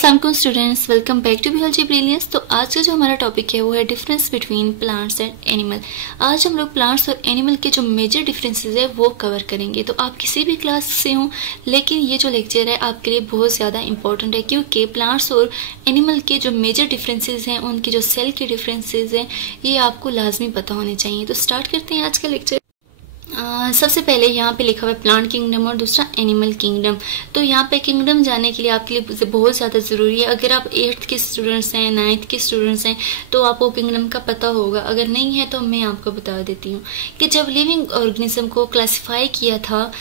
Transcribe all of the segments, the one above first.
अस्सलाम वालेकुम students, welcome back to Biology Brilliance. तो आज का जो हमारा टॉपिक है वो है difference between plants and animal. आज हम लोग प्लांट्स और एनिमल के जो मेजर डिफरेंसेस है वो कवर करेंगे। तो आप किसी भी क्लास से हो, लेकिन ये जो लेक्चर है आपके लिए बहुत ज़्यादा इंपॉर्टेंट है, क्योंकि प्लांट्स और एनिमल के जो मेजर डिफरेंसेज हैं, उनके जो सेल के डिफरेंसेज हैं, ये आपको लाजमी पता होने चाहिए। तो स्टार्ट करते हैं आज का लेक्चर। सबसे पहले यहाँ पे लिखा हुआ है प्लांट किंगडम और दूसरा एनिमल किंगडम। तो यहाँ पे किंगडम जाने के लिए आपके लिए बहुत ज़्यादा ज़रूरी है। अगर आप 8th के स्टूडेंट्स हैं, 9th के स्टूडेंट्स हैं, तो आपको किंगडम का पता होगा। अगर नहीं है तो मैं आपको बता देती हूँ कि जब लिविंग ऑर्गेनिज्म को क्लासिफाई किया था,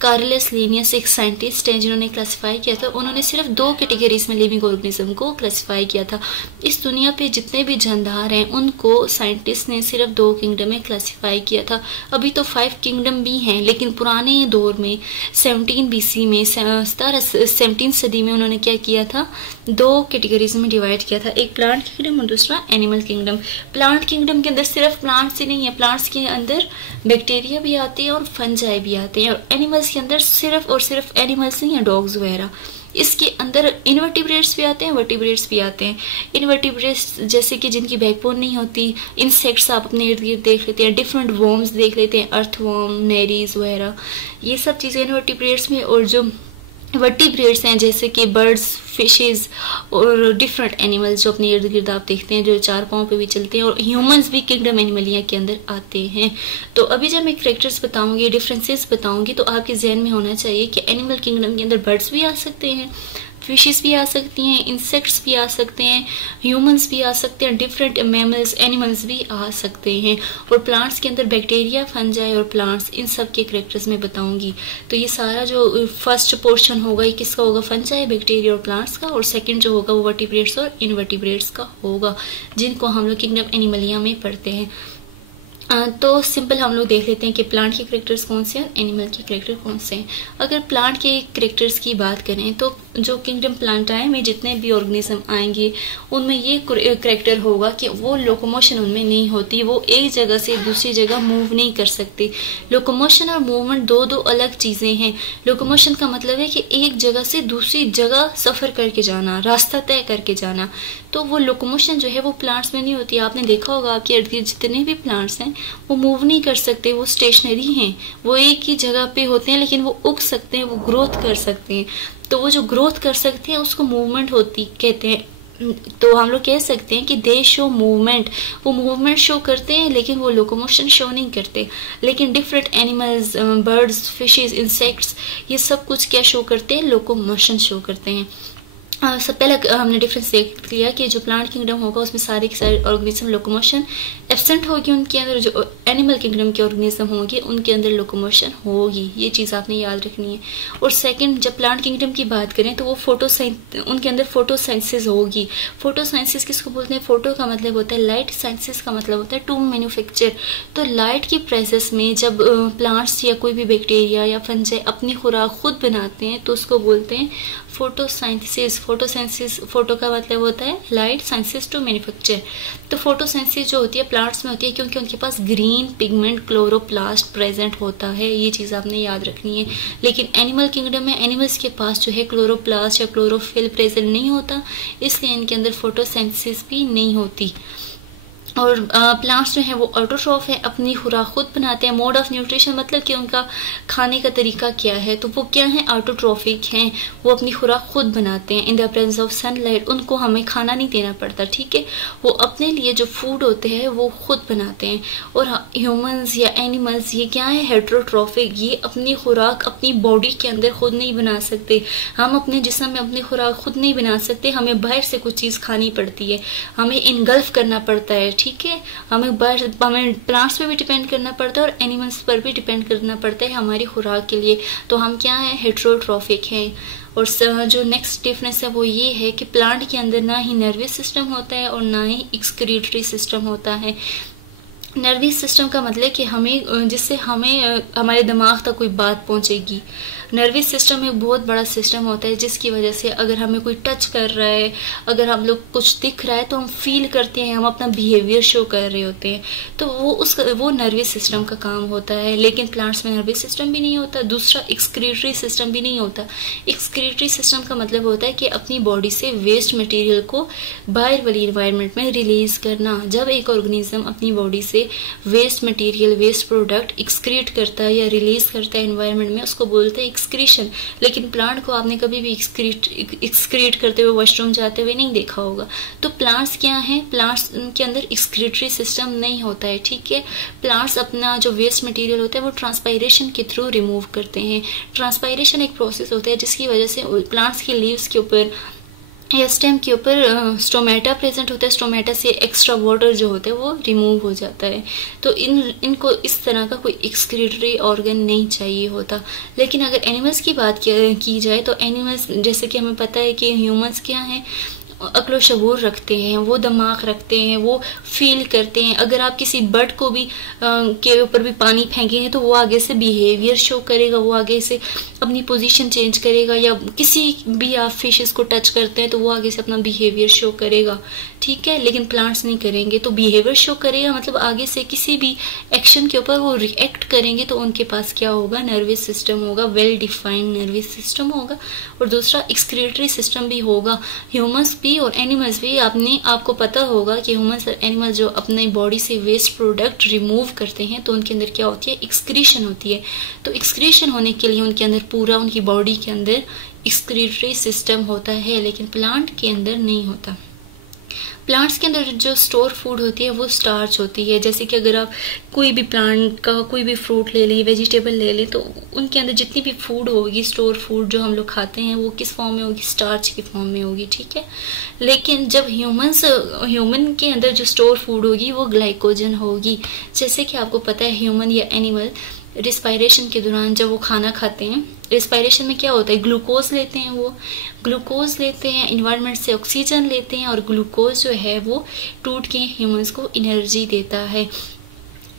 कार्लस लिनियस एक साइंटिस्ट हैं जिन्होंने क्लासिफाई किया था, उन्होंने सिर्फ 2 कैटेगरीज में लिविंग ऑर्गेनिज्म को क्लासिफाई किया था। इस दुनिया पे जितने भी जानदार हैं उनको साइंटिस्ट ने सिर्फ 2 किंगडम में क्लासिफाई किया था। अभी तो 5 किंगडम भी हैं, लेकिन पुराने दौर में 17 BC में 17वीं सदी में उन्होंने क्या किया था, 2 कैटेगरीज में डिवाइड किया था, एक प्लांट किंगडम और दूसरा एनिमल किंगडम। प्लांट किंगडम के अंदर सिर्फ प्लांट्स ही नहीं है, प्लांट्स के अंदर बैक्टीरिया भी आते हैं और फंजाई भी आते हैं। और एनिमल्स के अंदर सिर्फ और सिर्फ एनिमल्स नहीं है, डॉग्स वगैरह। इसके अंदर इनवर्टिब्रेट्स भी आते हैं, वर्टिब्रेट्स भी आते हैं। इनवर्टिब्रेट्स जैसे कि जिनकी बैकबोन नहीं होती, इंसेक्ट्स आप अपने इर्द गिर्द देख लेते हैं, डिफरेंट वॉर्म्स देख लेते हैं, अर्थवॉर्म, नेरीज वगैरह, ये सब चीज़ें इनवर्टिब्रेट्स में। और जो वर्टिब्रेट्स हैं जैसे कि बर्ड्स, फिशेस और डिफरेंट एनिमल्स जो अपने इर्द गिर्द आप देखते हैं, जो 4 पाँव पे भी चलते हैं। और ह्यूमंस भी किंगडम एनिमलिया के अंदर आते हैं। तो अभी जब मैं कैरेक्टर्स बताऊंगी, डिफरेंसेस बताऊंगी, तो आपके जहन में होना चाहिए कि एनिमल किंगडम के अंदर बर्ड्स भी आ सकते हैं, फिशेस भी आ सकती हैं, इंसेक्ट्स भी आ सकते हैं, ह्यूमंस भी आ सकते हैं, डिफरेंट मैमल्स, एनिमल्स भी आ सकते हैं। और प्लांट्स के अंदर बैक्टीरिया, फंजाई और प्लांट्स, इन सब के कैरेक्टर्स में बताऊंगी। तो ये सारा जो फर्स्ट पोर्शन होगा ये किसका होगा, फंजाई, बैक्टीरिया और प्लांट्स का। और सेकंड जो होगा वो वर्टिब्रेट्स और इनवर्टिब्रेट्स का होगा, जिनको हम लोग किंगडम एनिमलिया में पढ़ते हैं। तो सिंपल हम लोग देख लेते हैं कि प्लांट के कैरेक्टर्स कौन से हैं, एनिमल के कैरेक्टर कौन से हैं। अगर प्लांट के कैरेक्टर्स की बात करें तो जो किंगडम प्लांटाई में जितने भी ऑर्गेनिज्म आएंगे उनमें ये कैरेक्टर होगा कि वो लोकोमोशन उनमें नहीं होती, वो एक जगह से दूसरी जगह मूव नहीं कर सकते। लोकोमोशन और मूवमेंट दो अलग चीज़ें हैं। लोकोमोशन का मतलब है कि एक जगह से दूसरी जगह सफ़र करके जाना, रास्ता तय करके जाना। तो वो लोकोमोशन जो है वो प्लांट्स में नहीं होती। आपने देखा होगा आपके इर्द गिर्द जितने भी प्लांट्स हैं वो मूव नहीं कर सकते, वो स्टेशनरी हैं, वो एक ही जगह पे होते हैं, लेकिन वो उग सकते हैं, वो ग्रोथ कर सकते हैं। तो वो जो ग्रोथ कर सकते हैं उसको मूवमेंट होती कहते हैं। तो हम लोग कह सकते हैं कि दे शो मूवमेंट, वो मूवमेंट शो करते हैं, लेकिन वो लोकोमोशन शो नहीं करते। लेकिन different animals, birds, fishes, insects, ये सब कुछ क्या शो करते हैं, लोकोमोशन शो करते हैं। सब पहले हमने डिफरेंस देख लिया कि जो प्लांट किंगडम होगा उसमें सारे के सारे ऑर्गेनिज्म लोकोमोशन एब्सेंट होगी उनके अंदर, जो एनिमल किंगडम के ऑर्गेनिज्म होंगे उनके अंदर लोकोमोशन होगी। ये चीज़ आपने याद रखनी है। और सेकंड, जब प्लांट किंगडम की बात करें तो वो उनके अंदर फोटोसाइंसिस होगी। फोटोसाइंसिस किसको बोलते हैं, फोटो का मतलब होता है लाइट, साइंसिस का मतलब होता है टू मैन्युफैक्चर। तो लाइट की प्रेजेंस में जब प्लांट्स या कोई भी बैक्टीरिया या फंजाई अपनी खुराक खुद बनाते हैं तो उसको बोलते हैं फोटोसाइंथिसिस। फोटोसाइंथिसिस, फोटो का मतलब होता है लाइट, साइंसिस टू मैन्युफैक्चर। तो फोटोसाइंथिसिस जो होती है प्लांट्स में होती है क्योंकि उनके पास ग्रीन पिगमेंट क्लोरोप्लास्ट प्रेजेंट होता है। ये चीज़ आपने याद रखनी है। लेकिन एनिमल किंगडम में एनिमल्स के पास जो है क्लोरोप्लास्ट या क्लोरोफिल प्रेजेंट नहीं होता, इसलिए इनके अंदर फोटोसाइंथिसिस भी नहीं होती। और प्लांट्स जो है वो ऑटोट्रॉफ है, अपनी खुराक खुद बनाते हैं। मोड ऑफ न्यूट्रिशन मतलब कि उनका खाने का तरीका क्या है, तो वो क्या है, ऑटोट्रॉफिक हैं, वो अपनी खुराक खुद बनाते हैं। In the presence of sunlight, उनको हमें खाना नहीं देना पड़ता, ठीक है, वो अपने लिए जो फूड होते हैं वो खुद बनाते हैं। और ह्यूमंस या एनिमल्स ये क्या है, हेट्रोट्रॉफिक, ये अपनी खुराक अपनी बॉडी के अंदर खुद नहीं बना सकते। हम अपने जिस्म में अपनी खुराक खुद नहीं बना सकते, हमें बाहर से कुछ चीज़ खानी पड़ती है, हमें इनगल्फ करना पड़ता है, ठीक है। हमें प्लांट्स पे भी डिपेंड करना पड़ता है और एनिमल्स पर भी डिपेंड करना पड़ता है हमारी खुराक के लिए। तो हम क्या है, हेट्रोट्रॉफिक हैं। और जो नेक्स्ट डिफरेंस है वो ये है कि प्लांट के अंदर ना ही नर्वस सिस्टम होता है और ना ही एक्सक्रीटरी सिस्टम होता है। नर्वस सिस्टम का मतलब कि हमें जिससे हमें हमारे दिमाग तक कोई बात पहुंचेगी, नर्वस सिस्टम एक बहुत बड़ा सिस्टम होता है जिसकी वजह से अगर हमें कोई टच कर रहा है, अगर हम लोग कुछ दिख रहा है तो हम फील करते हैं, हम अपना बिहेवियर शो कर रहे होते हैं, तो वो नर्वस सिस्टम का काम होता है। लेकिन प्लांट्स में नर्वस सिस्टम भी नहीं होता। दूसरा, एक्सक्रीटरी सिस्टम भी नहीं होता। एक्सक्रीटरी सिस्टम का मतलब होता है कि अपनी बॉडी से वेस्ट मटेरियल को बाहर वाली इन्वायरमेंट में रिलीज करना। जब एक ऑर्गेनिज्म अपनी बॉडी से waste material, waste product excrete करता है या रिलीज करता है एनवायरनमेंट में, उसको बोलते हैं एक्सक्रीशन। लेकिन प्लांट को आपने कभी भी एक्सक्रीट करते हुए, वॉशरूम जाते हुए नहीं देखा होगा। तो प्लांट्स क्या है, प्लांट्स के अंदर एक्सक्रीटरी सिस्टम नहीं होता है, ठीक है। प्लांट्स अपना जो वेस्ट मटेरियल होता है वो ट्रांसपायरेशन के थ्रू रिमूव करते हैं। ट्रांसपायरेशन एक प्रोसेस होता है जिसकी वजह से प्लांट्स के लीव्स के ऊपर या स्टेम के ऊपर स्टोमेटा प्रेजेंट होता है। स्टोमेटा से एक्स्ट्रा वाटर जो होता है वो रिमूव हो जाता है। तो इनको इस तरह का कोई एक्सक्रीटरी ऑर्गन नहीं चाहिए होता। लेकिन अगर एनिमल्स की बात की जाए तो एनिमल्स, जैसे कि हमें पता है कि ह्यूमंस क्या हैं, अक्लो शऊर रखते हैं, वो दिमाग रखते हैं, वो फील करते हैं। अगर आप किसी बर्ड को भी के ऊपर भी पानी फेंकेंगे तो वो आगे से बिहेवियर शो करेगा, वो आगे से अपनी पोजीशन चेंज करेगा। या किसी भी आप फिशेस को टच करते हैं तो वो आगे से अपना बिहेवियर शो करेगा, ठीक है। लेकिन प्लांट्स नहीं करेंगे। तो बिहेवियर शो करेगा मतलब आगे से किसी भी एक्शन के ऊपर वो रिएक्ट करेंगे तो उनके पास क्या होगा, नर्वस सिस्टम होगा, वेल डिफाइंड नर्वस सिस्टम होगा। और दूसरा, एक्सक्रीटरी सिस्टम भी होगा। ह्यूमंस भी और एनिमल्स भी, आपको पता होगा कि ह्यूमंस और एनिमल्स जो अपने बॉडी से वेस्ट प्रोडक्ट रिमूव करते हैं तो उनके अंदर क्या होती है, एक्सक्रीशन होती है। तो एक्सक्रीशन होने के लिए उनके अंदर पूरा उनकी बॉडी के अंदर एक्सक्रीटरी सिस्टम होता है, लेकिन प्लांट के अंदर नहीं होता। प्लांट्स के अंदर जो स्टोर फूड होती है वो स्टार्च होती है। जैसे कि अगर आप कोई भी प्लांट का कोई भी फ्रूट ले लें, वेजिटेबल ले लें, तो उनके अंदर जितनी भी फूड होगी, स्टोर फूड जो हम लोग खाते हैं, वो किस फॉर्म में होगी, स्टार्च की फॉर्म में होगी, ठीक है। लेकिन जब ह्यूमन के अंदर जो स्टोर फूड होगी वो ग्लाइकोजन होगी। जैसे कि आपको पता है ह्यूमन या एनिमल रिस्पायरेशन के दौरान जब वो खाना खाते हैं, रिस्पायरेशन में क्या होता है, ग्लूकोज लेते हैं, वो ग्लूकोज लेते हैं, इन्वायरमेंट से ऑक्सीजन लेते हैं, और ग्लूकोज जो है वो टूट के ह्यूमंस को एनर्जी देता है।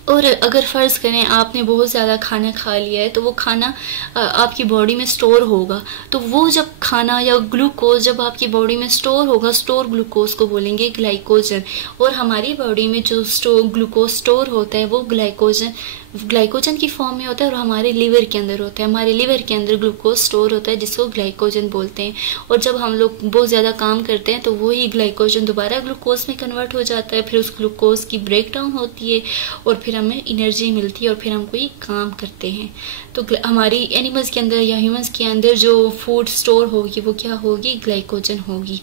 और अगर फर्ज करें आपने बहुत ज़्यादा खाना खा लिया है तो वो खाना आपकी बॉडी में स्टोर होगा। तो वो जब खाना या ग्लूकोज जब आपकी बॉडी में स्टोर होगा, स्टोर ग्लूकोज को बोलेंगे ग्लाइकोजन। और हमारी बॉडी में जो ग्लूकोज स्टोर होता है वो ग्लाइकोजन की फॉर्म में होता है और हमारे लिवर के अंदर होता है। हमारे लिवर के अंदर ग्लूकोज स्टोर होता है जिसको ग्लाइकोजन बोलते हैं। और जब हम लोग बहुत ज़्यादा काम करते हैं तो वही ग्लाइकोजन दोबारा ग्लूकोज में कन्वर्ट हो जाता है। फिर उस ग्लूकोज की ब्रेक डाउन होती है और फिर हमें एनर्जी मिलती है और फिर हम कोई काम करते हैं। तो हमारी एनिमल्स के अंदर या ह्यूमंस के अंदर जो फूड स्टोर होगी वो क्या होगी, ग्लाइकोजन होगी।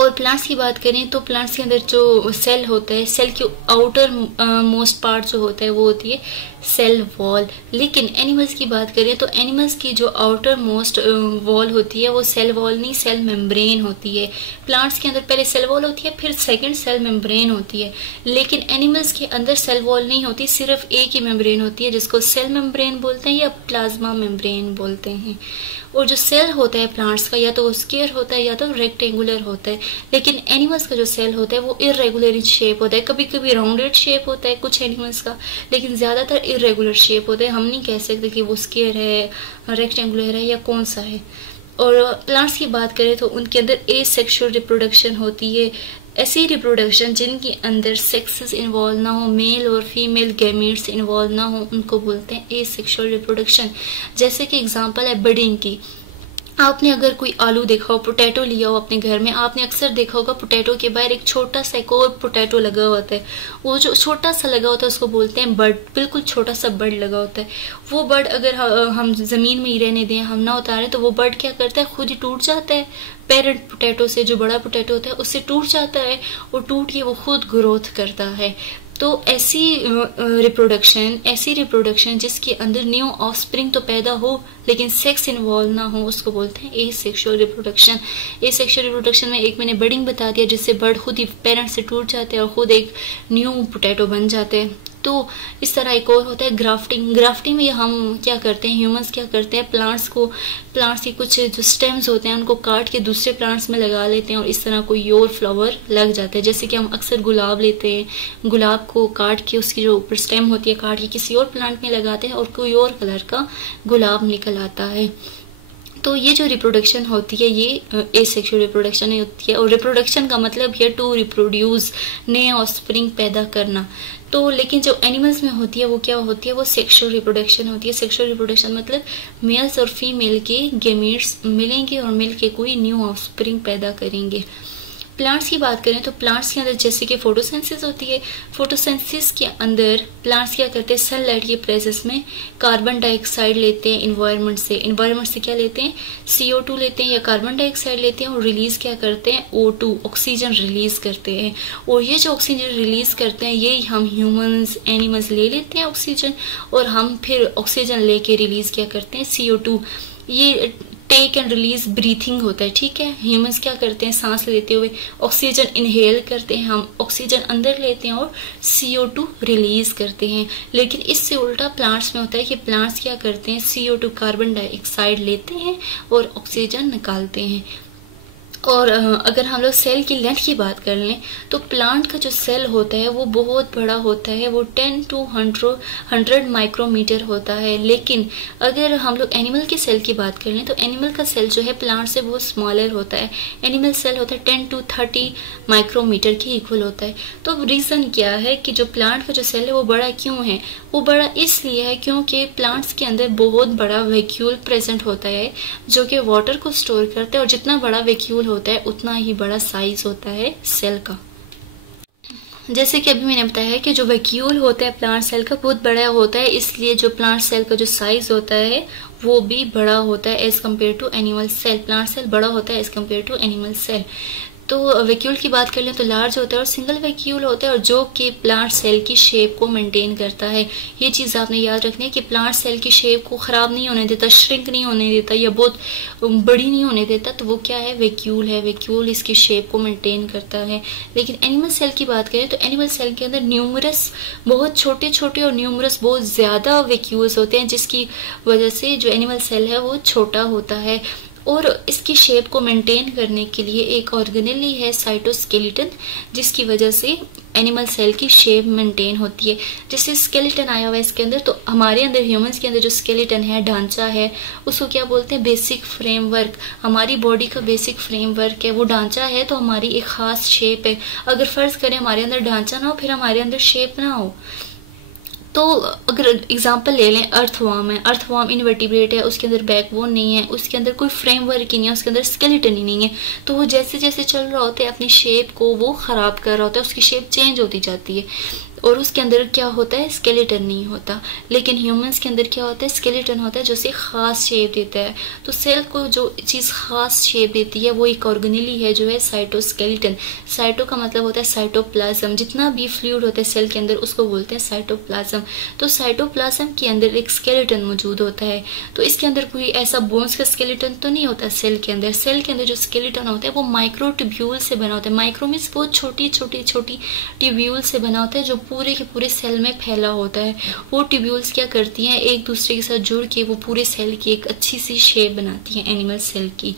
और प्लांट्स की बात करें तो प्लांट्स के अंदर जो सेल होता है, सेल के आउटर मोस्ट पार्ट जो होता है वो होती है सेल वॉल। लेकिन एनिमल्स की बात करें तो एनिमल्स की जो आउटर मोस्ट वॉल होती है वो सेल वॉल नहीं, सेल मेम्ब्रेन होती है। प्लांट्स के अंदर पहले सेल वॉल होती है, फिर सेकंड सेल मेम्ब्रेन होती है। लेकिन एनिमल्स के अंदर सेल वॉल नहीं होती, सिर्फ एक ही मेम्ब्रेन होती है जिसको सेल मेम्ब्रेन बोलते हैं या प्लाज्मा मेम्ब्रेन बोलते हैं। और जो सेल होता है प्लांट्स का, या तो वो स्क्वायर होता है या तो रेक्टेंगुलर होता है। लेकिन एनिमल्स का जो सेल होता है वो इरेगुलर इन शेप होता है। कभी कभी राउंडेड शेप होता है कुछ एनिमल्स का, लेकिन ज्यादातर इरेगुलर शेप होता है। हम नहीं कह सकते कि वो स्क्वायर है, रेक्टेंगुलर है या कौन सा है। और प्लांट्स की बात करें तो उनके अंदर एसेक्सुअल रिप्रोडक्शन होती है। ऐसी रिप्रोडक्शन जिनके अंदर सेक्सेस इन्वॉल्व ना हो, मेल और फीमेल गैमेट्स इन्वॉल्व ना हो, उनको बोलते हैं एसेक्सुअल रिप्रोडक्शन। जैसे कि एग्जांपल है बडिंग की। आपने अगर कोई आलू देखा हो, पोटैटो लिया हो अपने घर में, आपने अक्सर देखा होगा पोटैटो के बाहर एक छोटा सा एक और पोटैटो लगा होता है। वो जो छोटा सा लगा होता है उसको बोलते हैं बड, बिल्कुल छोटा सा बड लगा होता है। वो बड अगर हम जमीन में ही रहने दें, हम ना उतारें, तो वो बड क्या करता है, खुद ही टूट जाता है। पेरेंट पोटैटो से, जो बड़ा पोटैटो होता है उससे टूट जाता है और टूट के वो खुद ग्रोथ करता है। तो ऐसी रिप्रोडक्शन जिसके अंदर न्यू ऑफस्प्रिंग तो पैदा हो लेकिन सेक्स इन्वॉल्व ना हो, उसको बोलते हैं एसेक्सुअल रिप्रोडक्शन। एसेक्सुअल रिप्रोडक्शन में एक मैंने बडिंग बता दिया जिससे बर्ड खुद ही पेरेंट से टूट जाते हैं और खुद एक न्यू पोटैटो बन जाते हैं। तो इस तरह एक और होता है ग्राफ्टिंग। ग्राफ्टिंग में हम क्या करते हैं, ह्यूमंस क्या करते हैं, प्लांट्स के कुछ जो स्टेम्स होते हैं उनको काट के दूसरे प्लांट्स में लगा लेते हैं और इस तरह कोई और फ्लावर लग जाता है। जैसे कि हम अक्सर गुलाब लेते हैं, गुलाब को काट के उसकी जो ऊपर स्टेम होती है काट के किसी और प्लांट में लगाते हैं और कोई और कलर का गुलाब निकल आता है। तो ये जो रिप्रोडक्शन होती है ये एसेक्सुअल रिप्रोडक्शन होती है। और रिप्रोडक्शन का मतलब है टू रिप्रोड्यूस, नए ऑफस्प्रिंग पैदा करना। तो लेकिन जो एनिमल्स में होती है वो क्या होती है, वो सेक्सुअल रिप्रोडक्शन होती है। सेक्सुअल रिप्रोडक्शन मतलब मेल्स और फीमेल के गेमेट्स मिलेंगे और मिल के कोई न्यू ऑफस्प्रिंग पैदा करेंगे। प्लांट्स की बात करें तो प्लांट्स के अंदर जैसे कि फोटोसिंथेसिस होती है, फोटोसिंथेसिस के अंदर प्लांट्स क्या करते हैं, सनलाइट के प्रेजेंस में कार्बन डाइऑक्साइड लेते हैं एनवायरनमेंट से क्या लेते हैं, CO2 लेते हैं या कार्बन डाइऑक्साइड लेते हैं और रिलीज क्या करते हैं, O2 ऑक्सीजन रिलीज करते हैं। और ये जो ऑक्सीजन रिलीज करते हैं ये हम ह्यूमंस एनिमल्स ले लेते हैं ऑक्सीजन, और हम फिर ऑक्सीजन लेके रिलीज क्या करते हैं, CO2। ये टेक एंड रिलीज ब्रीथिंग होता है, ठीक है। ह्यूमंस क्या करते हैं, सांस लेते हुए ऑक्सीजन इनहेल करते हैं, हम ऑक्सीजन अंदर लेते हैं और CO2 रिलीज करते हैं। लेकिन इससे उल्टा प्लांट्स में होता है कि प्लांट्स क्या करते हैं, CO2 कार्बन डाइऑक्साइड लेते हैं और ऑक्सीजन निकालते हैं। और अगर हम लोग सेल की लेंथ की बात कर लें तो प्लांट का जो सेल होता है वो बहुत बड़ा होता है, वो 10 to 100 माइक्रोमीटर होता है। लेकिन अगर हम लोग एनिमल के सेल की बात कर लें तो एनिमल का सेल जो है प्लांट से बहुत स्मॉलर होता है। एनिमल सेल होता है 10 to 30 माइक्रोमीटर के इक्वल होता है। तो अब रीजन क्या है कि जो प्लांट का जो सेल है वो बड़ा क्यों है, वो बड़ा इसलिए है क्योंकि प्लांट्स के अंदर बहुत बड़ा वैक्यूल प्रेजेंट होता है जो कि वाटर को स्टोर करता है, और जितना बड़ा वैक्यूल होता है उतना ही बड़ा साइज होता है सेल का। जैसे कि अभी मैंने बताया कि जो वैक्यूल होता है प्लांट सेल का बहुत बड़ा होता है, इसलिए जो प्लांट सेल का जो साइज होता है वो भी बड़ा होता है as compare to animal cell. Plant cell बड़ा होता है as compare to animal cell. तो वैक्यूल की बात कर लें तो लार्ज होता है और सिंगल वैक्यूल होता है, और जो कि प्लांट सेल की शेप को मेंटेन करता है। ये चीज़ आपने याद रखनी है कि प्लांट सेल की शेप को ख़राब नहीं होने देता, श्रिंक नहीं होने देता या बहुत बड़ी नहीं होने देता, तो वो क्या है, वैक्यूल है। वैक्यूल इसकी शेप को मेंटेन करता है। लेकिन एनिमल सेल की बात करें तो एनिमल सेल के अंदर न्यूमरस बहुत छोटे छोटे और न्यूमरस बहुत ज़्यादा वैक्यूल्स होते हैं, जिसकी वजह से जो एनिमल सेल है वो छोटा होता है। और इसकी शेप को मेंटेन करने के लिए एक ऑर्गेनेली है साइटोस्केलेटन, जिसकी वजह से एनिमल सेल की शेप मेंटेन होती है। जैसे स्केलेटन आया हुआ है इसके अंदर, तो हमारे अंदर ह्यूमंस के अंदर जो स्केलेटन है, ढांचा है, उसको क्या बोलते हैं, बेसिक फ्रेमवर्क। हमारी बॉडी का बेसिक फ्रेमवर्क है, वो ढांचा है तो हमारी एक खास शेप है। अगर फर्ज करें हमारे अंदर ढांचा ना हो फिर हमारे अंदर शेप ना हो, तो अगर एग्जांपल ले लें, अर्थवर्म है, अर्थवर्म इनवर्टिब्रेट है, उसके अंदर बैकबोन नहीं है, उसके अंदर कोई फ्रेमवर्क ही नहीं है, उसके अंदर स्केलेटन ही नहीं है, तो वो जैसे जैसे चल रहा होता है अपनी शेप को वो खराब कर रहा होता है, उसकी शेप चेंज होती जाती है और उसके अंदर क्या होता है, स्केलेटन नहीं होता। लेकिन ह्यूमंस के अंदर क्या होता है, स्केलेटन होता है जो उसे खास शेप देता है। तो सेल को जो चीज़ खास शेप देती है वो एक ऑर्गेनेली है जो है साइटोस्केलेटन। साइटो का मतलब होता है साइटोप्लाज्म, जितना भी फ्लूइड होता है सेल के अंदर उसको बोलते हैं साइटोप्लाज्म। तो साइटोप्लाज्म के अंदर एक स्केलेटन मौजूद होता है। तो इसके अंदर कोई ऐसा बोन्स का स्केलेटन तो नहीं होता सेल के अंदर। सेल के अंदर जो स्केलेटन होता है वो माइक्रो ट्यूब्यूल से बना होता है। माइक्रो मीन्स बहुत छोटी छोटी छोटी ट्यूब्यूल से बना होता है जो पूरे के पूरे सेल में फैला होता है। वो ट्यूब्यूल्स क्या करती हैं, एक दूसरे के साथ जुड़ के वो पूरे सेल की एक अच्छी सी शेप बनाती हैं एनिमल सेल की।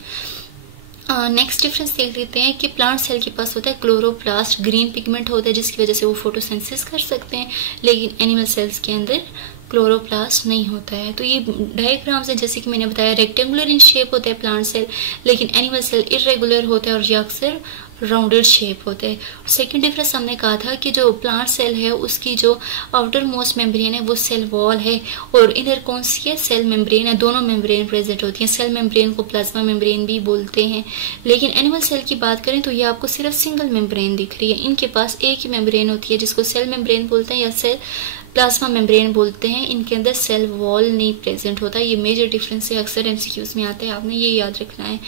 नेक्स्ट डिफरेंस देख लेते हैं कि प्लांट सेल के पास होता है क्लोरोप्लास्ट, ग्रीन पिगमेंट होता है जिसकी वजह से वो फोटोसिंथेसिस कर सकते हैं, लेकिन एनिमल सेल्स के अंदर क्लोरोप्लास्ट नहीं होता है। तो ये डायग्राम्स है, जैसे कि मैंने बताया रेक्टेंगुलर इन शेप होता है प्लांट सेल, लेकिन एनिमल सेल इरेगुलर होता है और ये अक्सर राउंडेड शेप होते हैं। सेकंड डिफरेंस हमने कहा था कि जो प्लांट सेल है उसकी जो आउटर मोस्ट मेम्ब्रेन है वो सेल वॉल है और इनर कौन सी है, सेल मेम्ब्रेन है। दोनों मेम्ब्रेन प्रेजेंट होती हैं। सेल मेम्ब्रेन को प्लाज्मा मेम्ब्रेन भी बोलते हैं। लेकिन एनिमल सेल की बात करें तो ये आपको सिर्फ सिंगल मेम्ब्रेन दिख रही है। इनके पास एक ही मेम्ब्रेन होती है जिसको सेल मेम्ब्रेन बोलते हैं या सेल प्लाज्मा मेम्ब्रेन बोलते हैं। इनके अंदर सेल वॉल नहीं प्रेजेंट होता। ये मेजर डिफरेंस है, अक्सर एमसीक्यूज में आता है, आपने ये याद रखना है।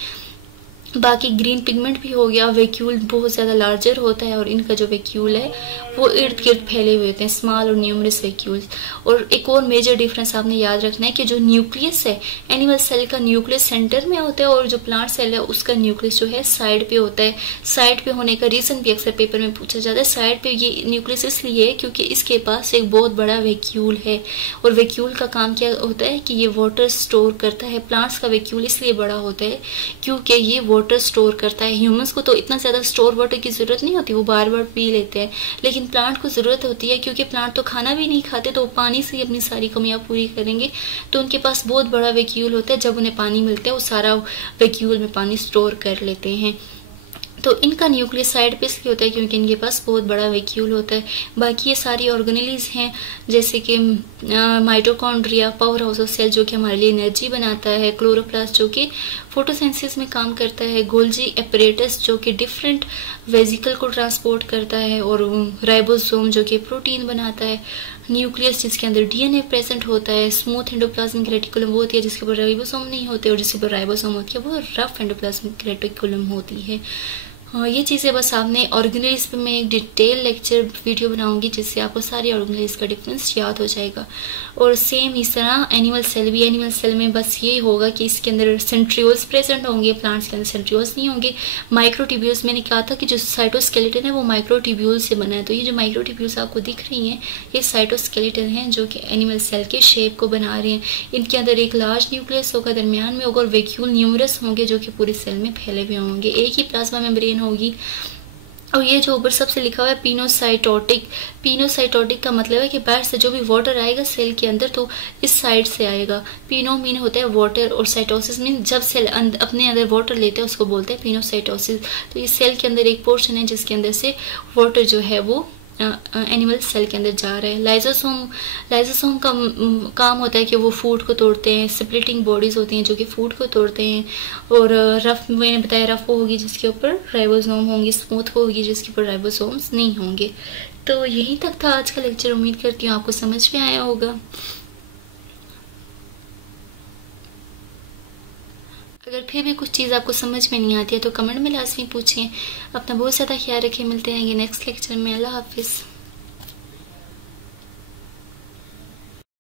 बाकी ग्रीन पिगमेंट भी हो गया, वैक्यूल बहुत ज़्यादा लार्जर होता है और इनका जो वैक्यूल है वो इर्द गिर्द फैले हुए होते हैं, स्मॉल और न्यूमरस वैक्यूल्स। और एक और मेजर डिफरेंस आपने याद रखना है कि जो न्यूक्लियस है, एनिमल सेल का न्यूक्लियस सेंटर में होता है और जो प्लांट सेल है उसका न्यूक्लियस जो है साइड पे होता है। साइड पे होने का रीज़न भी अक्सर पेपर में पूछा जाता है। साइड पे ये न्यूक्लियस इसलिए है क्योंकि इसके पास एक बहुत बड़ा वैक्यूल है और वैक्यूल का काम क्या होता है कि ये वाटर स्टोर करता है। प्लांट्स का वैक्यूल इसलिए बड़ा होता है क्योंकि ये वाटर स्टोर करता है। ह्यूमंस को तो इतना ज़्यादा स्टोर वाटर की ज़रूरत नहीं होती, वो बार बार पी लेते हैं, लेकिन प्लांट को ज़रूरत होती है क्योंकि प्लांट तो खाना भी नहीं खाते, तो वो पानी से ही अपनी सारी कमियां पूरी करेंगे। तो उनके पास बहुत बड़ा वैक्यूल होता है, जब उन्हें पानी मिलता है वो सारा वैक्यूल में पानी स्टोर कर लेते हैं। तो इनका न्यूक्लियस साइड पे इसलिए होता है क्योंकि इनके पास बहुत बड़ा वैक्यूल होता है। बाकी ये सारी ऑर्गेनेलीज हैं जैसे कि mitochondria, power house of cell जो कि हमारे लिए एनर्जी बनाता है, क्लोरोप्लास्ट जो कि फोटोसिंथेसिस में काम करता है, गोल्जी एपरेटस जो कि डिफरेंट वेजिकल को ट्रांसपोर्ट करता है, और राइबोसोम जो कि प्रोटीन बनाता है, न्यूक्लियस जिसके अंदर डीएनए प्रेजेंट होता है, स्मूथ एंडोप्लाज्मिक रेटिकुलम वो होती है जिसके ऊपर राइबोसोम नहीं होते, और जिसके ऊपर राइबोसोम होती है वो रफ एंडोप्लाज्मिक रेटिकुलम होती है। हाँ, ये चीज़ें बस आपने ऑर्गेनेलीज पे मैं एक डिटेल लेक्चर वीडियो बनाऊंगी जिससे आपको सारी ऑर्गेनेलीज का डिफरेंस याद हो जाएगा। और सेम इस तरह एनिमल सेल भी, एनिमल सेल में बस ये होगा कि इसके अंदर सेंट्रियोल्स प्रेजेंट होंगे, प्लांट्स के अंदर सेंट्रियोल्स नहीं होंगे। माइक्रोट्यूब्यूल्स, मैंने कहा था कि जो साइटोस्केलेटन है वो माइक्रोट्यूब्यूल से बना है, तो ये जो माइक्रोट्यूब्यूल्स आपको दिख रही हैं ये साइटोस्केलेटन हैं जो कि एनिमल सेल के शेप को बना रहे हैं। इनके अंदर एक लार्ज न्यूक्लियस होगा, दरमियान में होगा, और वैक्यूल न्यूमरस होंगे जो कि पूरे सेल में फैले हुए होंगे। एक ही प्लाज्मा मेम्ब्रेन होगी। और ये जो ऊपर सबसे लिखा हुआ है पिनोसाइटोटिक, पिनोसाइटोटिक का मतलब है कि बाहर से जो भी वाटर आएगा सेल के अंदर तो इस साइड से आएगा। पिनो मीन होता है वाटर, और साइटोसिस मीन जब सेल अपने अंदर वाटर लेते हैं उसको बोलते हैं पिनोसाइटोसिस। तो इस सेल के अंदर एक पोर्शन है जिसके अंदर से वाटर जो है वो एनिमल सेल के अंदर जा रहा है। लाइजोसोम का काम होता है कि वो फूड को तोड़ते हैं, स्प्लिटिंग बॉडीज होती हैं जो कि फूड को तोड़ते हैं। और रफ मैंने बताया रफ वो होगी जिसके ऊपर राइबोसोम होंगे, स्मूथ वो होगी जिसके ऊपर राइबोसोम्स नहीं होंगे। तो यहीं तक था आज का लेक्चर, उम्मीद करती हूँ आपको समझ में आया होगा। अगर फिर भी कुछ चीज़ आपको समझ में नहीं आती है तो कमेंट में लाजमी पूछें। अपना बहुत ज़्यादा ख्याल रखें, मिलते रहेंगे नेक्स्ट लेक्चर में। अल्लाह हाफिज़।